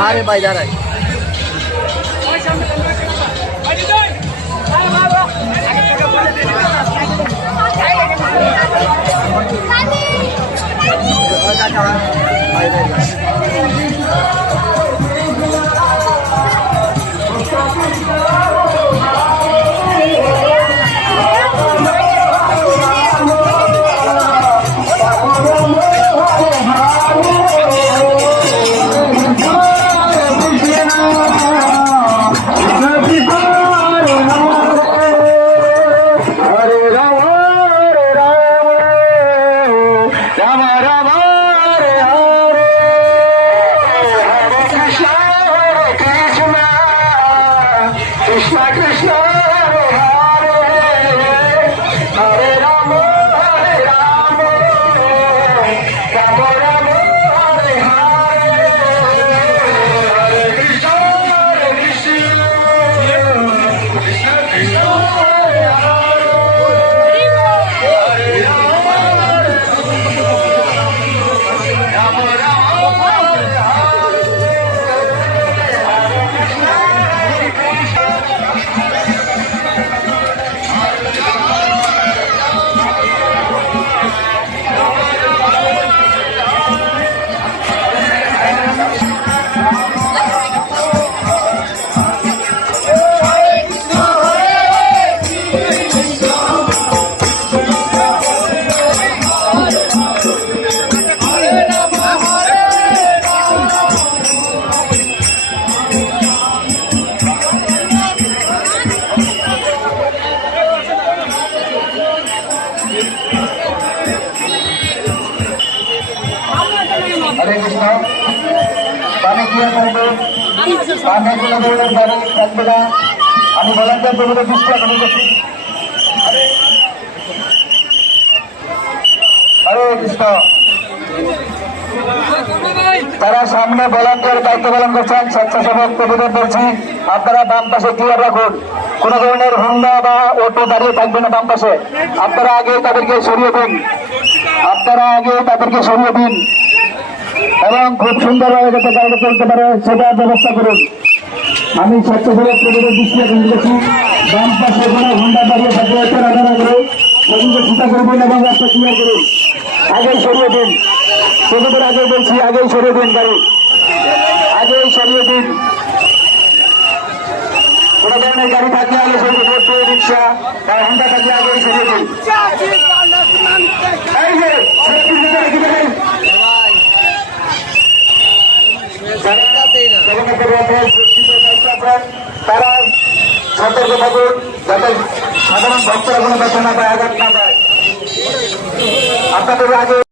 আরে ভাই দাঁড়াই হরে কৃষ্ণ পানি কি করবে পানি গুলো পানি থাকবে না আমি ভলান্টিয়ার দেবো দৃষ্টি এখন করছি হরে কৃষ্ণ তারা সামনে ভলান্টিয়ার দায়িত্ব পালন করছেন স্বেচ্ছাসেবক প্রতিরোধ বলছি আপনারা বাম পাশে ক্লিয়ার রাখুন কোন ধরনের হুন্ডা বা অটো দাঁড়িয়ে থাকবে না বাম পাশে আপনারা আগে তাদেরকে সরিয়ে দিন এবং খুব সুন্দরভাবে যাতে গাড়ি চলতে পারে সেটার ব্যবস্থা করুন আমি স্বেচ্ছাসেবক প্রতিরোধ দৃষ্টি এখন দিয়েছি বাম পাশে কোনো হুন্ডা দাঁড়িয়ে থাকবে রাধা করে সেগুলো চিন্তা করবেন এবং রাস্তা ক্লিয়ার করুন আগেই সরিয়ে দিন প্রতিদিন আগে বলছি আগেই সরিয়ে দিন গাড়ি আগেই সরিয়ে দিন কোন ধরনের গাড়ি থাকলে আগে সরিয়ে দিন টোটো রিক্সা বা হুন্ডা থাকলে আগেই সরিয়ে দিন তারা সতর্ক থাকুন যাতে সাধারণ ভক্তরা কোনো ব্যথা না পায় আঘাত না পায় আপনাদের আগে